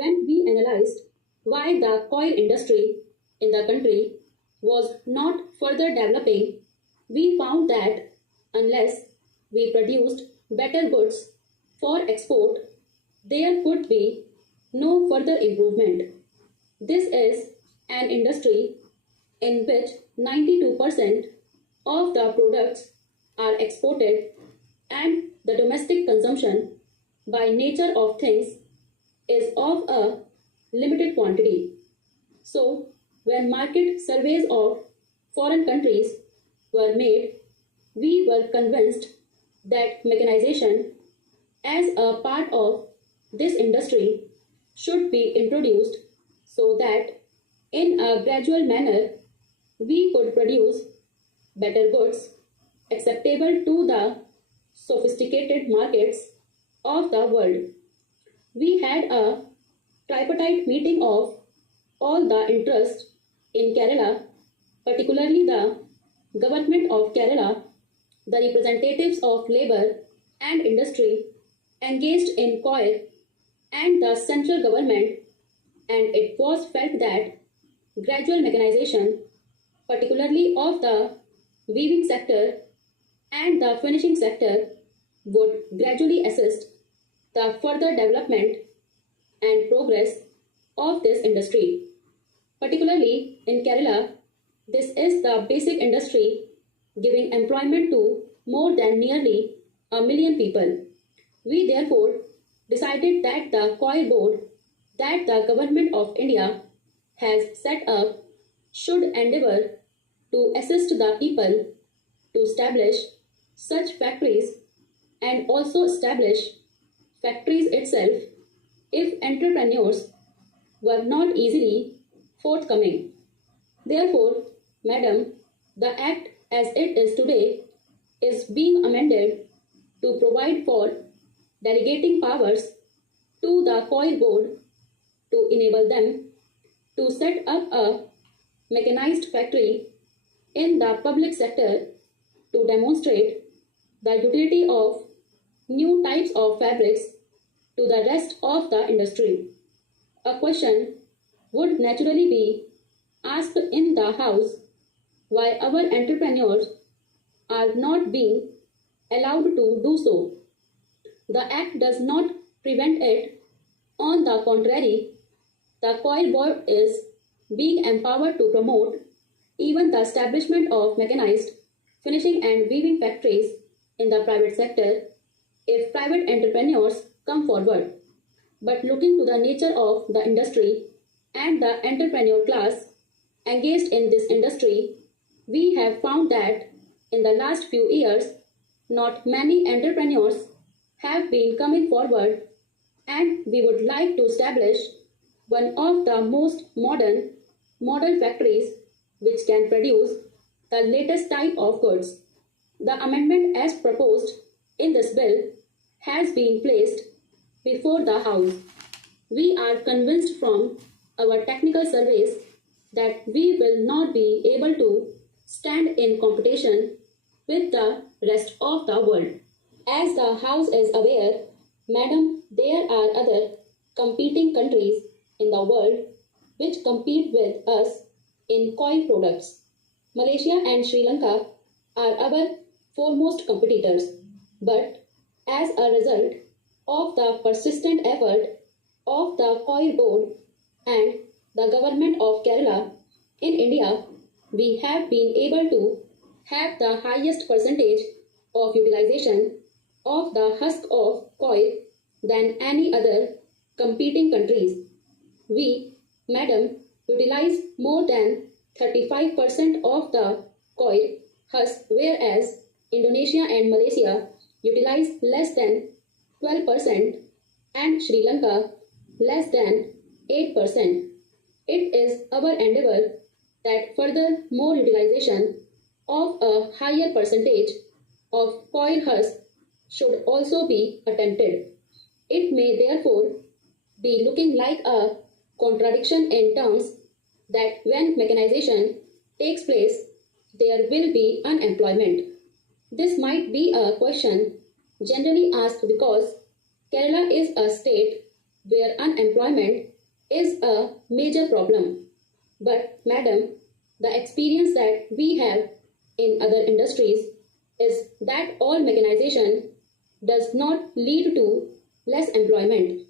When we analyzed why the coil industry in the country was not further developing, we found that unless we produced better goods for export, there could be no further improvement. This is an industry in which 92% of the products are exported and the domestic consumption by nature of things is of a limited quantity. So, when market surveys of foreign countries were made, we were convinced that mechanization as a part of this industry should be introduced so that in a gradual manner we could produce better goods acceptable to the sophisticated markets of the world. We had a tripartite meeting of all the interests in Kerala, particularly the government of Kerala, the representatives of labor and industry engaged in COIR, and the central government, and it was felt that gradual mechanization, particularly of the weaving sector and the finishing sector, would gradually assist the further development and progress of this industry. Particularly in Kerala, this is the basic industry giving employment to more than nearly 1 million people. We therefore decided that the COIR board that the Government of India has set up should endeavour to assist the people to establish such factories and also establish factories itself if entrepreneurs were not easily forthcoming. Therefore, Madam, the Act as it is today is being amended to provide for delegating powers to the COIR board to enable them to set up a mechanized factory in the public sector to demonstrate the utility of new types of fabrics to the rest of the industry. A question would naturally be asked in the House why our entrepreneurs are not being allowed to do so. The Act does not prevent it. On the contrary, the COIR board is being empowered to promote even the establishment of mechanized finishing and weaving factories in the private sector if private entrepreneurs come forward. But looking to the nature of the industry and the entrepreneur class engaged in this industry, we have found that in the last few years, not many entrepreneurs have been coming forward, and we would like to establish one of the most modern model factories which can produce the latest type of goods. The amendment as proposed in this bill has been placed before the House. We are convinced from our technical surveys that we will not be able to stand in competition with the rest of the world. As the House is aware, Madam, there are other competing countries in the world which compete with us in coil products. Malaysia and Sri Lanka are our foremost competitors, but as a result of the persistent effort of the COIR board and the government of Kerala in India, we have been able to have the highest percentage of utilization of the husk of coil than any other competing countries. We, Madam, utilize more than 35% of the coil husk, whereas Indonesia and Malaysia utilize less than 12% and Sri Lanka less than 8%. It is our endeavour that further more utilization of a higher percentage of coil husk should also be attempted. It may therefore be looking like a contradiction in terms that when mechanization takes place, there will be unemployment. This might be a question generally asked because Kerala is a state where unemployment is a major problem. But, madam, the experience that we have in other industries is that all mechanization does not lead to less employment.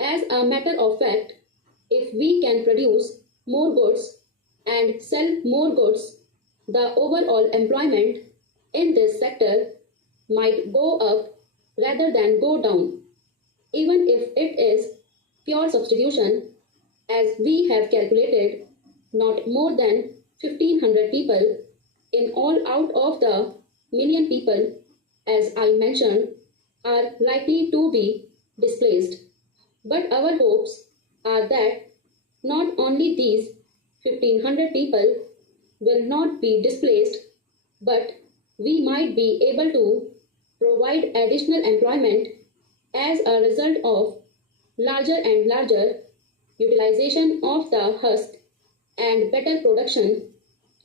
As a matter of fact, if we can produce more goods and sell more goods, the overall employment in this sector might go up rather than go down, even if it is pure substitution, as we have calculated, not more than 1500 people in all out of the million people, as I mentioned, are likely to be displaced. But our hopes are that not only these 1500 people will not be displaced, but we might be able to provide additional employment as a result of larger and larger utilization of the husk and better production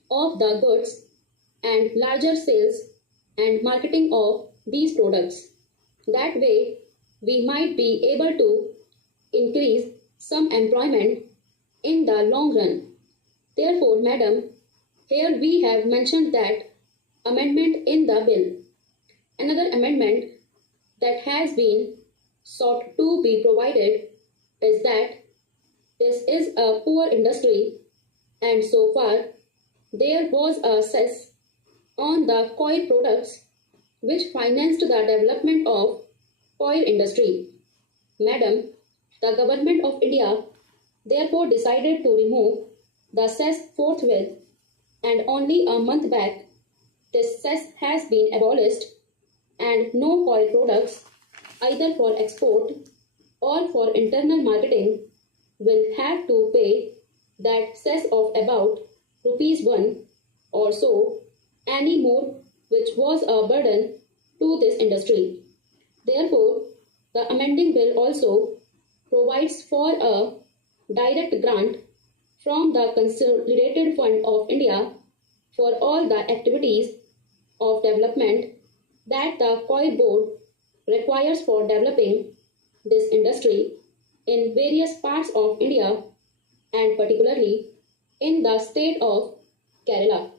of the goods and larger sales and marketing of these products. That way, we might be able to increase some employment in the long run. Therefore, madam, here we have mentioned that amendment in the bill. Another amendment that has been sought to be provided is that this is a poor industry, and so far there was a cess on the coir products which financed the development of coir industry. Madam, the government of India therefore decided to remove the cess forthwith, and only a month back this cess has been abolished and no coir products either for export or for internal marketing will have to pay that cess of about rupees 1 or so any more, which was a burden to this industry. Therefore, the amending bill also provides for a direct grant from the Consolidated Fund of India for all the activities of development that the coir board requires for developing this industry in various parts of India and particularly in the state of Kerala.